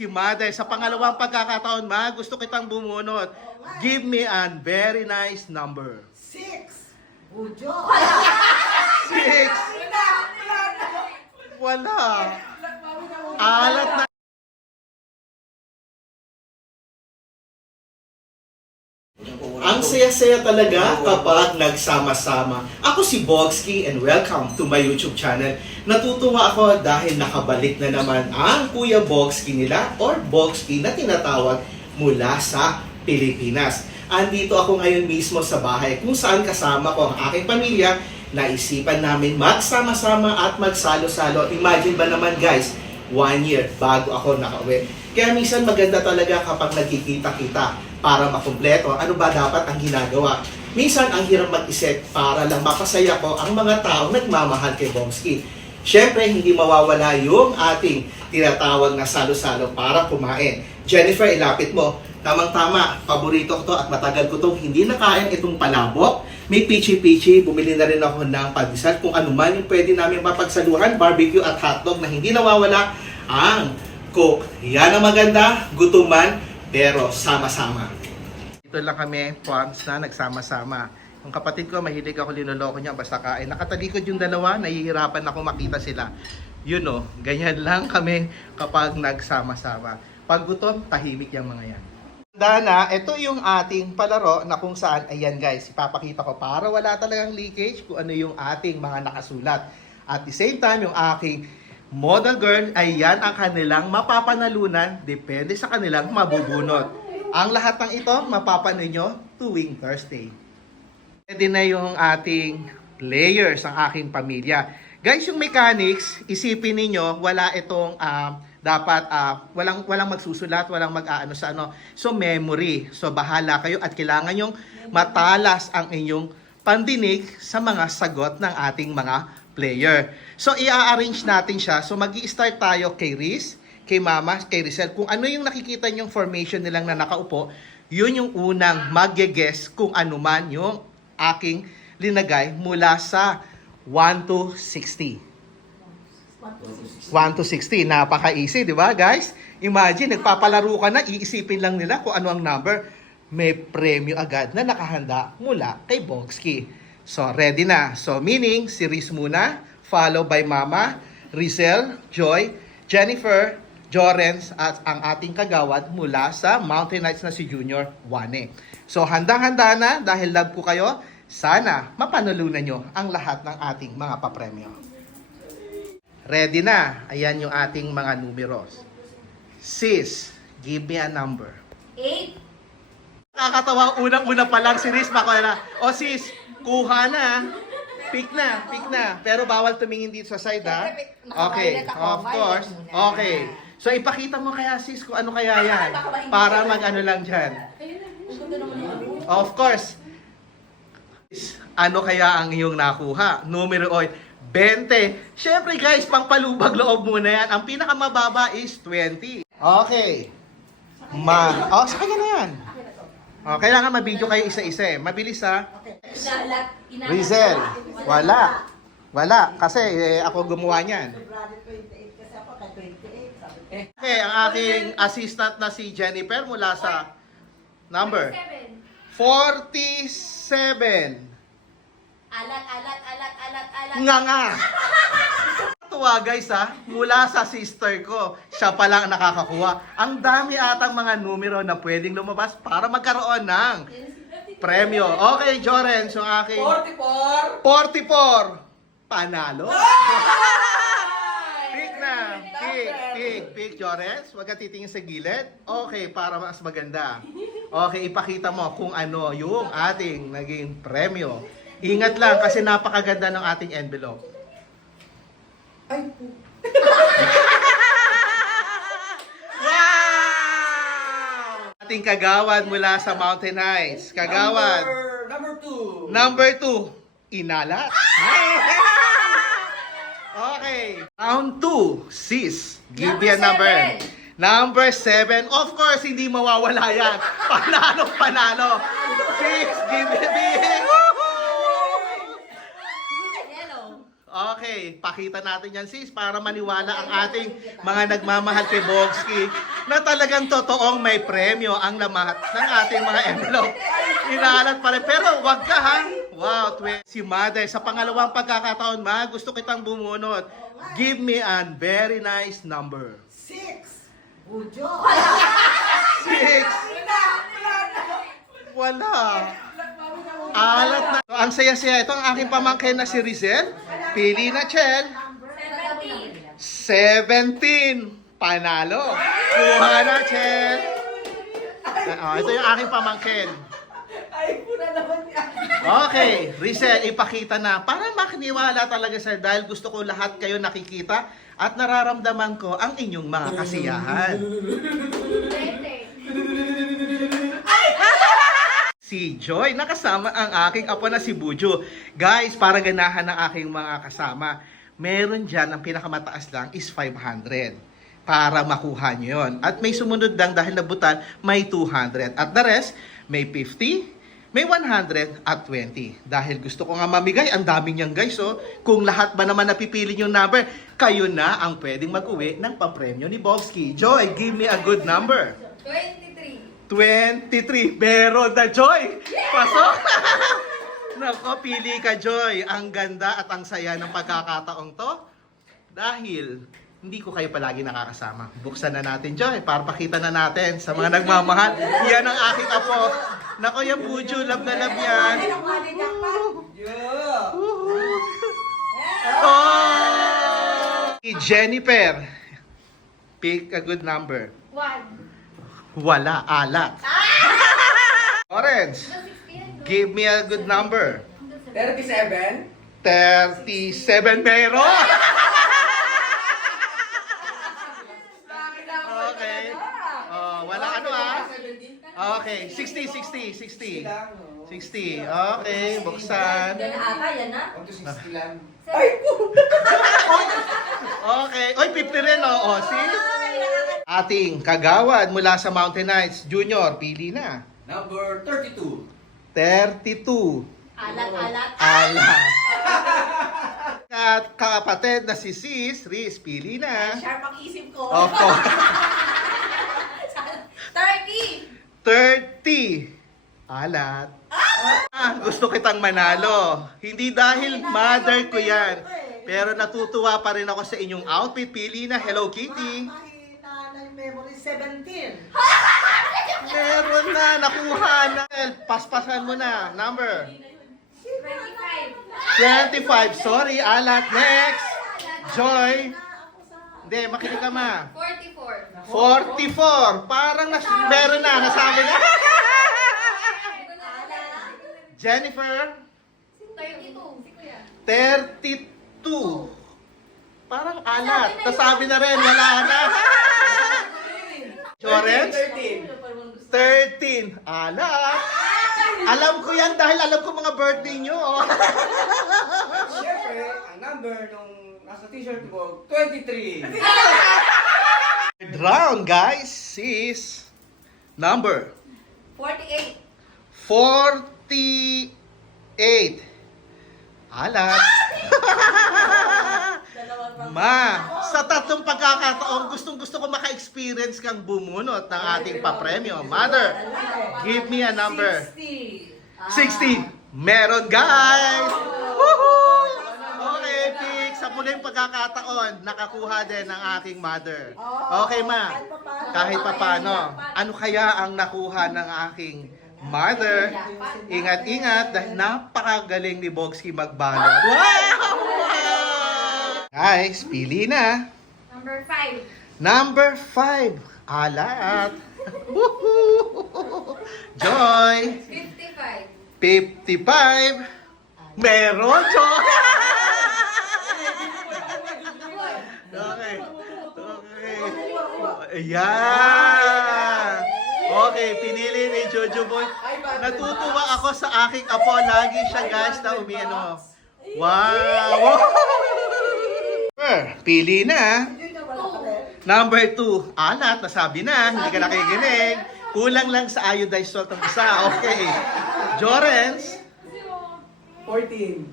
si Mother. Sa pangalawang pagkakataon, Ma, gusto kitang bumunot. Give me a very nice number. Six. Ujo. Six. Wala. Alat na. Ang saya-saya talaga kapag nagsama-sama. Ako si Bogsky and welcome to my YouTube channel. Natutuwa ako dahil nakabalik na naman ang Kuya Bogsky nila or Bogsky na tinatawag mula sa Pilipinas. Andito ako ngayon mismo sa bahay kung saan kasama ko ang aking pamilya. Naisipan namin magsama-sama at magsalo-salo. Imagine ba naman guys, one year bago ako nakauwi. Kaya minsan maganda talaga kapag nagkikita-kita para makumpleto ano ba dapat ang ginagawa. Minsan ang hirap mag-isip para lang mapasaya ko ang mga taong nagmamahal kay Bomski. Siyempre, hindi mawawala yung ating tinatawag na salo-salo para kumain. Jennifer, ilapit mo. Tamang-tama, paborito ko to at matagal ko tong hindi nakain itong palabok. May pichi-pichi, bumili na rin ako ng pandesal. Kung ano man yung pwede namin mapagsaluhan, barbecue at hotdog na hindi nawawala ang Coke. Yan ang maganda, gutuman, pero sama-sama. Ito lang kami, Pons, na nagsama-sama. Yung kapatid ko, mahilig ako linuloko niya basta kain. Nakatalikod yung dalawa, nahihirapan ako makita sila. Yun o, ganyan lang kami kapag nagsama-sama. Pag gutom, tahimik yung mga yan. Dana, ito yung ating palaro na kung saan, ayan guys, ipapakita ko para wala talagang leakage kung ano yung ating mga nakasulat. At the same time, yung aking model girl, ayan ang kanilang mapapanalunan, depende sa kanilang mabubunot. Ang lahat ng ito, mapapanood nyo tuwing Thursday. Pwede na yung ating players, ang aking pamilya. Guys, yung mechanics, isipin ninyo, wala itong um, dapat ah, walang walang magsusulat, walang mag-aano sa ano. So memory. So bahala kayo at kailangan yung matalas ang inyong pandinig sa mga sagot ng ating mga player. So i-arrange natin siya. So magi-start tayo kay Riz, kay Mama, kay Rizal. Kung ano yung nakikita yung formation nilang na nakaupo, yun yung unang mag-guess kung ano man yung aking linagay mula sa 1 to 60. 1 to 60. Napaka-easy, di ba guys? Imagine, nagpapalaro ka na, iisipin lang nila kung ano ang number. May premyo agad na nakahanda mula kay Bogsky. So, ready na. So, meaning, si Riz muna, follow by Mama, Rizel, Joy, Jennifer, Jorens, at ang ating kagawad mula sa Mountain Knights na si Junior Wane. So, handang-handa na dahil love ko kayo. Sana mapanalunan nyo ang lahat ng ating mga papremyo. Ready na. Ayan yung ating mga numeros. Sis, give me a number. Eight. Nakakatawa, unang-una pa lang si Riz Makoy na, o sis, kuha na. Pick na, pick na. Pero bawal tumingin dito sa side, ha? Okay, of course. Okay. So, ipakita mo kaya, sis, kung ano kaya yan. Para mag-ano lang dyan. Of course. Ano kaya ang iyong nakuha? Numero oy, 20. Siyempre guys, pangpalubag loob muna yan. Ang pinakamababa is 20. Okay. Ma. Oh, sa kanya na yan. Oh, kailangan mabidyo kayo isa-isa eh. Mabilis ha. Rizel. Wala. Wala. Kasi eh, ako gumawa niyan. February 28 kasi ako kay 28. Sabi ko. Okay, ang aking assistant na si Jennifer mula sa number Seven. 47. Alat, alat, alat, alat, alat. Nga nga. Tuwa guys ha, mula sa sister ko, siya pa lang ang nakakakuha. Ang dami atang mga numero na pwedeng lumabas para magkaroon ng premyo. Okay, Jorens, yung aking 44. 44. Panalo. Pick na. Pick, pick, Jorens. Huwag ka titingin sa gilid. Okay, para mas maganda. Okay, ipakita mo kung ano yung ating naging premyo. Ingat lang kasi napakaganda ng ating envelope. Ay, po. Wow! Ating kagawad mula sa Mountain Heights. Kagawad. Number, number 2. Number two, inalat. okay. Round two, sis. Give me a number. Number Number seven. Of course, hindi mawawala yan. Panalo, panalo. Six, give me a big. Yellow. Okay, pakita natin yan sis para maniwala ang ating mga nagmamahal kay Bogski na talagang totoong may premyo ang lamat ng ating mga envelope. Inaalat pa rin. Pero wag ka ha. Wow, twe- si Mother, sa pangalawang pagkakataon, ma, gusto kitang bumunot. Give me a very nice number. Six. Bujo. Six. Wala. Alat na. Ang saya-saya. Ito ang aking pamangkin na si Rizel. Pili na, Chel. 17. 17. Panalo. Kuha na, Chel. Oh, ito yung aking pamangkin. Ay, puna naman yan. Okay, Rizel, ipakita na. Para makiniwala talaga sir dahil gusto ko lahat kayo nakikita at nararamdaman ko ang inyong mga kasiyahan. 20. si Joy. Nakasama ang aking apo na si Bujo. Guys, para ganahan ng aking mga kasama, meron dyan, ang pinakamataas lang is 500 para makuha nyo yun. At may sumunod lang dahil nabutan, may 200. At the rest, may 50, may 100 at 20. Dahil gusto ko nga mamigay, ang dami niyan guys. Oh. Kung lahat ba naman napipili yung number, kayo na ang pwedeng mag-uwi ng papremyo ni Bobski. Joy, give me a good number. 23. 23. Meron na, Joy! Pasok! Nako, pili ka, Joy. Ang ganda at ang saya ng pagkakataong to. Dahil hindi ko kayo palagi nakakasama. Buksan na natin, Joy, para pakita na natin sa mga nagmamahal. Yan ang aking apo. Nako, yan, Bujo. Love na love yan. Oh! Jennifer. Pick a good number. 1. Wala, alat. Orange. Give me a good number. 37. 37 meron! okay. Oh, wala ano ah. Okay, 60, 60, 60. 60. Okay, buksan. Yan na ata, yan na. Ay, po. Okay. Oy, 50 rin oh. Oh, see? Ating kagawad mula sa Mountain Knights Junior, pili na. Number 32. 32. Alat, alat. Ala. At kapatid na si Sis, Riz, pili na. Sharp ang isip ko. Opo. Alat. Ah, gusto kitang manalo. Hindi dahil mother ko yan. Pero natutuwa pa rin ako sa inyong outfit. Pili na Hello Kitty. Memory. 17. Meron na, nakuha na. Paspasan mo na. Number. 25. 25. Sorry, alat. Next. Joy. Hindi, makinig ka ma. 44. 44. Parang nas meron na, nasabi na. Jennifer. 32. Si Kuya. 32. Parang alat. Nasabi na rin, wala na. Jorens? 13. Alat. Alam ko yan dahil alam ko mga birthday nyo. oh. Siyempre, ang number nung nasa t-shirt ko, 23. Third round, guys, is number 48. 48. Alat. Ma, sa tatlong pagkakataon, gustong gusto ko maka-experience kang bumunot ng ating papremyo. Mother, give me a number. 60. 60. Meron, guys! Woohoo! Okay, Pix. Sa muling pagkakataon, nakakuha din ng aking mother. Okay, ma. Kahit papano. Ano kaya ang nakuha ng aking mother? Ingat-ingat dahil napakagaling ni Bogski magbalot. Wow! Guys, pili na. Number 5. Number 5. Alat. Joy. 55. 55. Meron, Joy! Okay. Okay. Ayan. Okay, pinili ni Jojo Boy. Natutuwa ako sa aking apo. Lagi siya guys na umiano. Wow! Pili na. Number 2, alat, nasabi na, hindi ka nakikinig. Kulang lang sa iodized salt ang isa. Okay. Jorens, 14.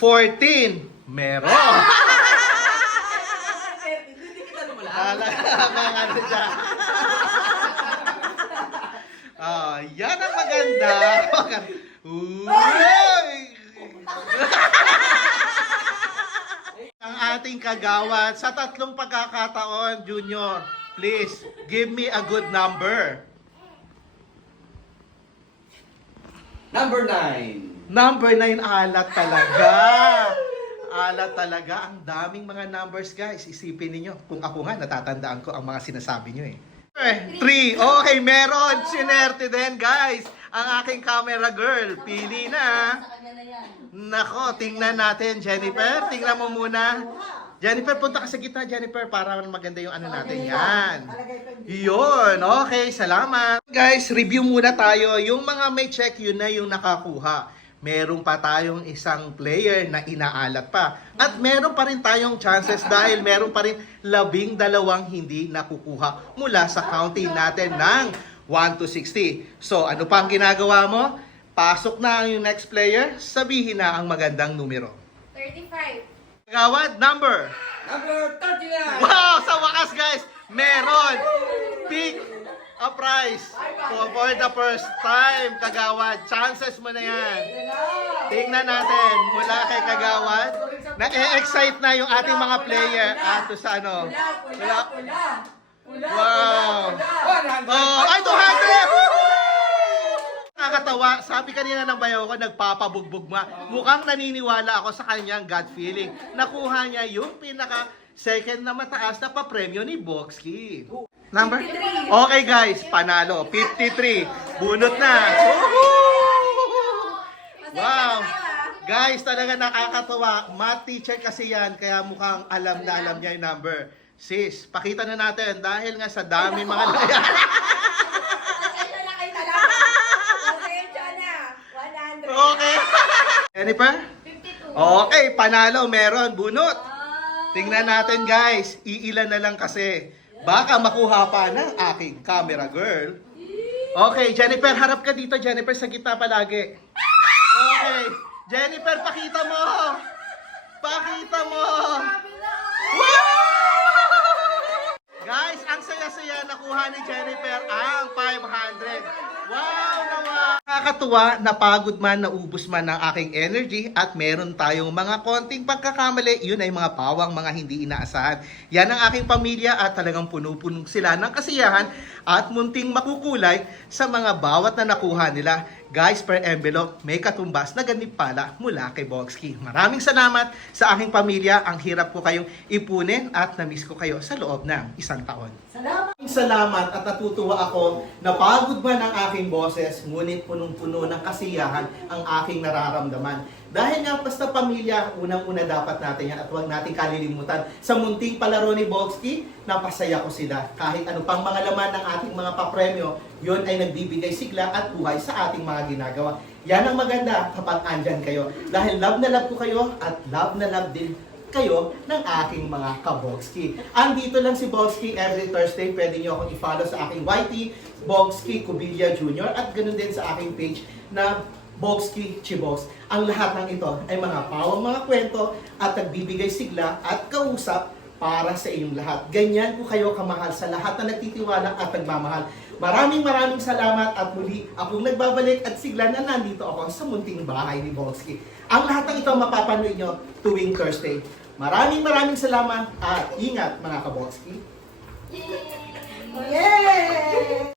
14. meron. Naman. Talagang ano siya. Ah, yan ang maganda. Uy! ang ating kagawad sa tatlong pagkakataon, Junior. Please, give me a good number. Number 9. Number 9, alat talaga. Alat talaga. Ang daming mga numbers, guys. Isipin ninyo. Kung ako nga, natatandaan ko ang mga sinasabi nyo eh. 3. Okay, meron. Sinerte din, guys. Ang aking camera girl. Pili na. Nako, tingnan natin, Jennifer. Tingnan mo muna. Jennifer, punta ka sa gitna, Jennifer, para maganda yung ano natin. Yan. Yun, okay, salamat. Guys, review muna tayo. Yung mga may check, yun na yung nakakuha. Meron pa tayong isang player na inaalat pa. At meron pa rin tayong chances dahil meron pa rin labing dalawang hindi nakukuha mula sa counting natin ng 1 to 60. So, ano pa ang ginagawa mo? Pasok na yung next player, sabihin na ang magandang numero. 35. Gawad, number. Number 39. Wow! Sa wakas, guys, meron. Pick a prize. So, for the first time, Kagawad, chances mo na yan. Tingnan natin, mula kay Kagawad, na-excite na yung ating mga player ato sa ano. Wala. Wow! 100. Oh, ay, 200! Nakakatawa. Sabi kanina ng bayaw ko, nagpapabugbog ma. Mukhang naniniwala ako sa kanyang gut feeling. Nakuha niya yung pinaka second na mataas na papremyo ni Boxky. Number? Okay guys, panalo. 53. Bunot na. Wow! Guys, talaga nakakatawa. Math teacher kasi yan, kaya mukhang alam na alam niya yung number. Sis, pakita na natin dahil nga sa dami mga layan. Okay. Jennifer? 52. Okay, panalo, meron, bunot. Tingnan natin guys, iilan na lang kasi. Baka makuha pa ng aking camera girl. Okay, Jennifer, harap ka dito, Jennifer, sa gitna palagi. Okay, Jennifer, pakita mo. Pakita mo. Guys, ang saya-saya nakuha ni Jennifer ang 500. Wow naman! Nakakatuwa, napagod man, naubos man ng aking energy at meron tayong mga konting pagkakamali. Yun ay mga pawang mga hindi inaasahan. Yan ang aking pamilya at talagang puno-puno sila ng kasiyahan at munting makukulay sa mga bawat na nakuha nila. Guys, per envelope, may katumbas na ganit pala mula kay Boxky. Maraming salamat sa aking pamilya. Ang hirap ko kayong ipunin at namiss ko kayo sa loob ng isang taon. Salamat. Salamat at natutuwa ako na pagod man ang aking boses, ngunit punong-puno ng kasiyahan ang aking nararamdaman. Dahil nga basta pamilya, unang-una dapat natin yan at huwag natin kalilimutan. Sa munting palaro ni Boxky, napasaya ko sila. Kahit ano pang mga laman ng ating mga papremyo, yon ay nagbibigay sigla at buhay sa ating mga ginagawa. Yan ang maganda kapag andyan kayo. Dahil love na love ko kayo at love na love din kayo ng aking mga kaboxki. Andito lang si Boxky every Thursday. Pwede nyo akong i-follow sa aking YT, Boxky Cubilla Jr. At ganun din sa aking page na Boxky Chibox. Ang lahat ng ito ay mga pawang mga kwento at nagbibigay sigla at kausap para sa inyong lahat. Ganyan ko kayo kamahal sa lahat na nagtitiwala at nagmamahal. Maraming maraming salamat at muli akong nagbabalik at sigla na nandito ako sa munting bahay ni Boxky. Ang lahat ng ito mapapanood nyo tuwing Thursday. Maraming maraming salamat at ingat mga kaboxki. Yay!